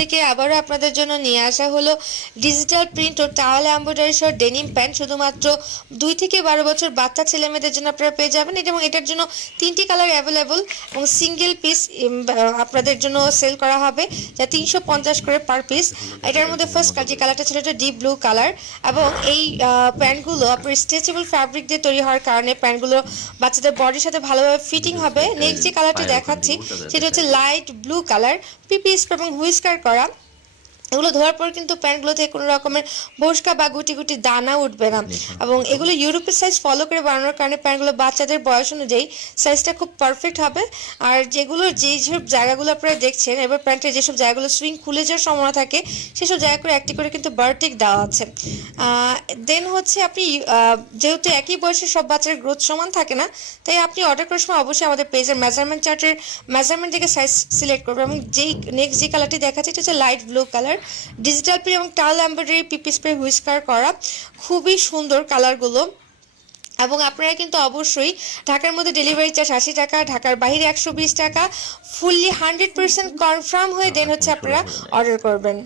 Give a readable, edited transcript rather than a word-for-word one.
থেকে আবারও আপনাদের জন্য নিয়ে আসা হলো ডিজিটাল প্রিন্ট ও টাওয়াল এমব্রয়ডারি সহ ডেনিম প্যান্ট শুধুমাত্র 2 থেকে 12 বছর বাচ্চা ছেলে মেয়েদের জন্য আপনারা পেয়ে যাবেন এবং এটার জন্য 3টি কালার অ্যাভেলেবল এবং সিঙ্গেল পিস আপনাদের জন্য সেল করা হবে যা 350 করে পার পিস। এটার মধ্যে ফার্স্ট যে কালারটা ছিল এটা ডিপ ব্লু কালার এবং এই প্যান্টগুলো আপনার স্ট্রেচেবল ফ্যাব্রিক দিয়ে তৈরি হওয়ার কারণে প্যান্টগুলো বাচ্চাদের বডির সাথে ভালোভাবে ফিটিং হবে। নেক্সট যে কালারটা দেখাচ্ছি সেটা হচ্ছে লাইট ব্লু কালার, পিপি এবং হুইস্কার করা। এগুলো ধোয়ার পর কিন্তু প্যান্টগুলো থেকে কোনো রকমের বসকা বা গুটি গুটি দানা উঠবে না এবং এগুলো ইউরোপের সাইজ ফলো করে বানানোর কারণে প্যান্টগুলো বাচ্চাদের বয়স অনুযায়ী সাইজটা খুব পারফেক্ট হবে। আর যেসব জায়গাগুলো আপনারা দেখছেন এবার প্যান্টের যেসব জায়গাগুলো সুইং খুলে যাওয়ার সম্ভাবনা থাকে সেসব জায়গা করে একটি করে কিন্তু বারটিক দেওয়া আছে। দেন হচ্ছে আপনি যেহেতু একই বয়সে সব বাচ্চার গ্রোথ সমান থাকে না, তাই আপনি অর্ডার করার সময় অবশ্যই আমাদের পেজের মেজারমেন্ট চার্টের মেজারমেন্ট থেকে সাইজ সিলেক্ট করবেন এবং নেক্সট যে কালারটি দেখাচ্ছে এটা হচ্ছে light blue colour, digital print এবং টাওয়াল এমব্রয়ডারি পিপি স্প্রে হুইস্কার করা। খুবই সুন্দর কালারগুলো এবং আপনারা কিন্তু অবশ্যই ঢাকার মধ্যে ডেলিভারি চার্জ 80 টাকা, ঢাকার বাইরে 120 টাকা, ফুললি 100% কনফার্ম হয়ে দেন হচ্ছে আপনারা অর্ডার করবেন।